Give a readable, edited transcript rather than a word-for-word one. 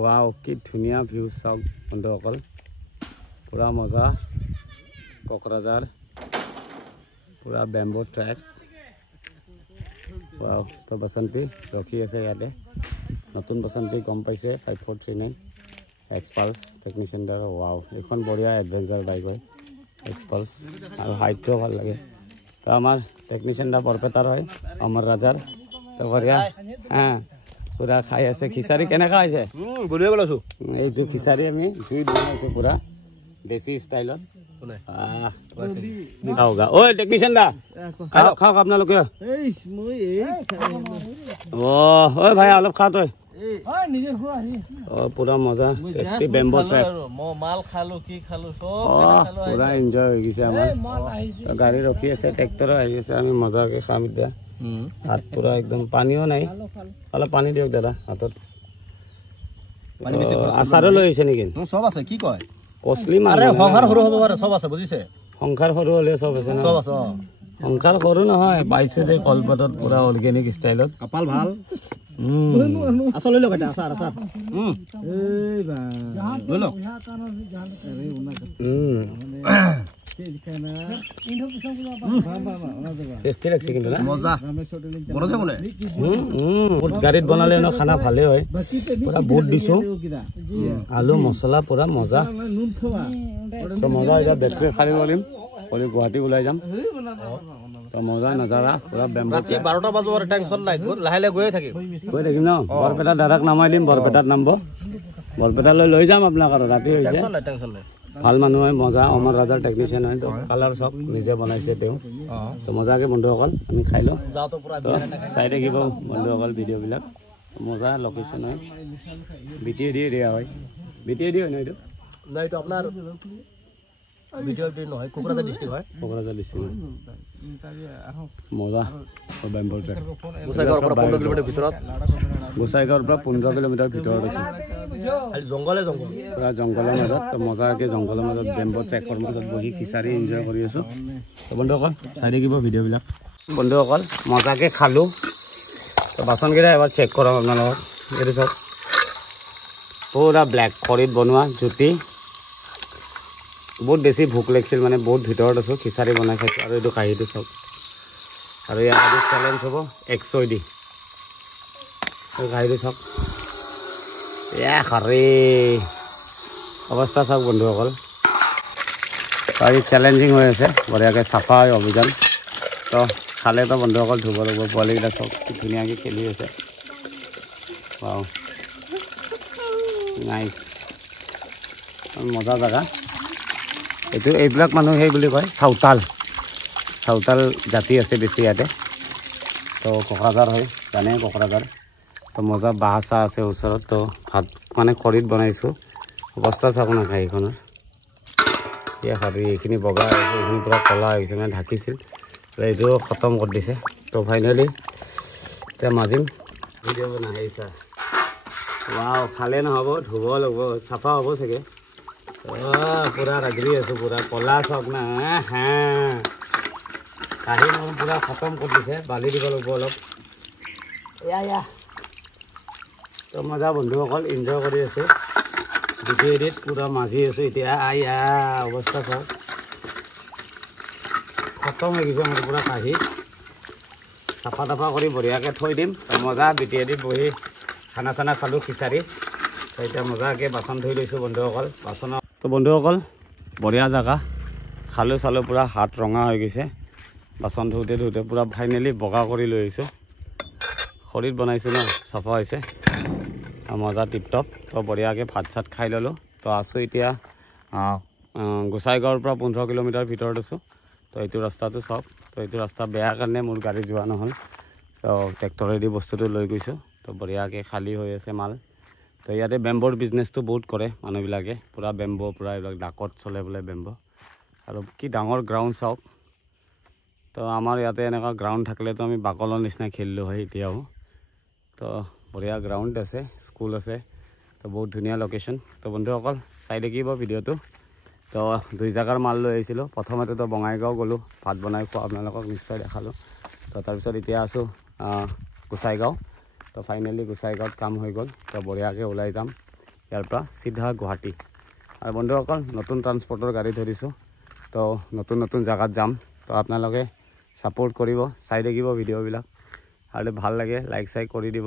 Wow কি ধুনীয়া view চাওক বন্ধুসকল পুৰা মজা কোকৰাঝাৰ পুৰা বেম্বো ট্ৰেক ওয়াও তো বসন্তি ৰখি আছে ইয়াতে নতুন বসন্তি গম পাইছে 5439 এক্সপালস টেকনিশিয়ান দাৰ ওয়াও এখন বঢ়িয়া এডভেঞ্চাৰ বাইক হয় এক্সপালস আৰু হাইটটো ভাল লাগে তো আমাৰ টেকনিশিয়ান দা বৰপেটাৰ হয় অমৰ ৰাজাৰ তো বঢ়িয়া হ্যাঁ পুরা খাই আছে খিচারি কেনে খাইছে বলিয়ে বলাছো এই যে খিচারি আমি জুই বনাইছো পুরা দেশি স্টাইলত আওগা ওই টেকনিশিয়ান দা খাও খাও আপোনালোকে এই মই এই ও ওই ভাই অলপ খা তই ওই নিজে খোৱা ও পুৰা মজা টেস্টি বেম্বো ট্ৰেক মাল খালো কি খালো সব খালো পুৰা এনজয় হৈ গৈছে আমাৰ গাড়ী ৰখি আছে ট্ৰেক্টৰ আহি আছে আমি মজাকে খাম এতিয়া হাত পুরা একদম পানীও নাই অলপ পানী দিয়ক দাদা হাতত পানী বেছি খৰচ আচাৰো লৈ আহিছে নেকি সব আছে কি কয় কসলি আৰে সংসাৰ সৰু হ'ব পাৰে সব আছে বুজিছে সংসাৰ সৰু হলে সব আছে না সব আছে সংসাৰ সৰু নহয় পাইছে যে কলপাতত পুৰা অৰ্গেনিক ষ্টাইলত কপাল ভাল আসলে লগ এটা আচাৰ আচাৰ এই বা লৈ লওক টেস্টি লাগছে কিন্তু না মজা মজা বলে বহুত গাড়ীত বনালে ন খানা ভালে হয় পুৰা বুট দিছো আলু মছলা পুৰা মজা তো মজা এটা বেটৰী খালি কৰিম কৰি গুৱাহাটী ওলাই যাম তো মজা নজাৰা পুৰা বেম্বো ৰাতি 12টা বাজৰ টেনচন নাই লাহে লাহে গৈ থাকিম ন বৰপেটা দাদাক নামাই দিম বৰপেটাত নামব বৰপেটালৈ লৈ যাম আপোনাক আৰু ৰাতি হৈছে টেনচন নাই ভাল মানুহ হয় মজা অমৰ ৰাজাৰ টেকনিশিয়ান হয় তো কালাৰ চব নিজে বনাইছে তেওঁ তো মজাকে বন্ধুসকল আমি খাই লওঁ চাই থাকিব বন্ধুসকল ভিডিঅ'বিলাক মজা লোকেশ্যন হয় বিটিএ দিয়ে দিয়া হয় বিটিএ দিয়ে হয় ন এইটো না এইটো আপোনাৰ ভিডিঅ' নহয় কোকৰাঝাৰ ডিষ্ট্ৰিক্ট হয় কোকৰাঝাৰ ডিষ্ট্ৰিক্ট মজা বেম্বো ট্ৰেক গোসাইগাঁৱৰ পৰা 15 কিলোমিটাৰ ভিতৰত গোসাইগাঁৱৰ পৰা 15 কিলোমিটাৰ ভিতৰত আছে আৰু জংগলে জংগল পুৰা জংগলৰ মাজত তো মজাকে জংগলৰ মাজত বেম্বো ট্ৰেকৰ মাজত বহি খিচাৰি এনজয় কৰি আছোঁ তো বন্ধুসকল চাই থাকিব ভিডিঅ'বিলাক বন্ধুসকল মজাকে খালোঁ তো বাচনকেইটা এবাৰ চেক কৰাম আপোনালোকক এইটো চাওক পুৰা ব্লেক খৰিত বনোৱা জুতি বহুত বেছি ভোক লাগিছিল মানে বহুত ভিতৰত আছোঁ খিচাৰি বনাই খাইছোঁ আৰু এইটো কাঁহীটো চাওক আৰু ইয়াত আজি চেলেঞ্জ হ'ব 100 দি কাঁহীটো চাওক খাৰে অৱস্থা চাওক বন্ধুসকল আজি চেলেঞ্জিং হৈ আছে বঢ়িয়াকৈ চাফা হয় অভিযান তো খালেতো বন্ধুসকল ধুব লাগিব পোৱালিকেইটা চাওক কি ধুনীয়াকৈ খেলি আছে নাইচ মজা জেগা এইবিলাক মানুহ সেই বুলি কয় চাউতাল জাতি আছে বেছি ইয়াতে তো কোকৰাঝাৰ হয় জানে কোকৰাঝাৰ তো মজা বাঁহ চাহ আছে ওচৰত তো ভাত মানে খৰিত বনাইছোঁ অৱস্থা চাওক না কাঁহীখনৰ খাবি এইখিনি বগা এইখিনি পূৰা কলা হৈ গৈছে মানে ঢাকিছিল এইটো খতম কৰি দিছে তো ফাইনেলি এতিয়া মাজিম ভিডিঅ' বনাই আহিছা ৱাও খালে নহ'ব ধুব লাগিব চাফা হ'ব চাগে পুৰা ৰাগৰি আছোঁ পুৰা কলা চাওক না হা কাঁহী মোৰ পুৰা খতম কৰি দিছে বালি দিব লাগিব অলপ এয়া তো মজা বন্ধুসকল এনজয় কৰি আছোঁ ভিডিঅ'ত পুৰা মাজি আছোঁ এতিয়া অৱস্থা চাওক খতম হৈ গৈছে মোৰ পুৰা কাঁহী চাফা তাফা কৰি বঢ়িয়াকৈ থৈ দিম মজা ভিডিঅ'ত বহি খানা চানা খালোঁ খিচাৰি এতিয়া মজাকৈ বাচন ধুই লৈছোঁ বন্ধুসকল বাচনত তো বন্ধুসকল বঢ়িয়া জেগা খালোঁ চালোঁ পুৰা হাত ৰঙা হৈ গৈছে বাচন ধুওঁতে পুৰা ফাইনেলি বগা কৰি লৈ আহিছোঁ খৰিত বনাইছোঁ ন চাফা হৈছে মজা টিপটপ তো বঢ়িয়াকৈ ভাত চাত খাই ল'লোঁ তো আছোঁ এতিয়া গোসাইগাঁৱৰ পৰা 15 কিলোমিটাৰ ভিতৰত আছোঁ তো এইটো ৰাস্তাটো চাওক তো এইটো ৰাস্তা বেয়া কাৰণে মোৰ গাড়ী যোৱা নহ'ল তো ট্ৰেক্টৰেদি বস্তুটো লৈ গৈছোঁ তো বঢ়িয়াকৈ খালী হৈ আছে মাল তো ইয়াতে বেম্বোৰ বিজনেছটো বহুত কৰে মানুহবিলাকে পুৰা বেম্বো পুৰা এইবিলাক ডাকত চলে বোলে বেম্বো আৰু কি ডাঙৰ গ্ৰাউণ্ড চাওক তো আমাৰ ইয়াতে এনেকুৱা গ্ৰাউণ্ড থাকিলেতো আমি বাকলৰ নিচিনা খেলিলোঁ হয় এতিয়াও তো বঢ়িয়া গ্ৰাউণ্ড আছে স্কুল আছে তো বহুত ধুনীয়া লোকেশ্যন তো বন্ধুসকল চাই থাকিব ভিডিঅ'টো তো 2 জেগাৰ মাল লৈ আহিছিলোঁ প্ৰথমতেতো বঙাইগাঁও গ'লোঁ ভাত বনাই খোৱা আপোনালোকক নিশ্চয় দেখালোঁ তো তাৰপিছত এতিয়া আছোঁ গোসাইগাঁও তো ফাইনেলি গোসাইগাঁৱত কাম হৈ গ'ল তো বঢ়িয়াকৈ ওলাই যাম ইয়াৰ পৰা চিধা গুৱাহাটী। আৰু বন্ধুসকল নতুন ট্ৰান্সপৰ্টৰ গাড়ী ধৰিছোঁ, তো নতুন নতুন জেগাত যাম। তো আপোনালোকে ছাপোৰ্ট কৰিব, চাই থাকিব ভিডিঅ'বিলাক, আৰু ভাল লাগে লাইক চাইক কৰি দিব।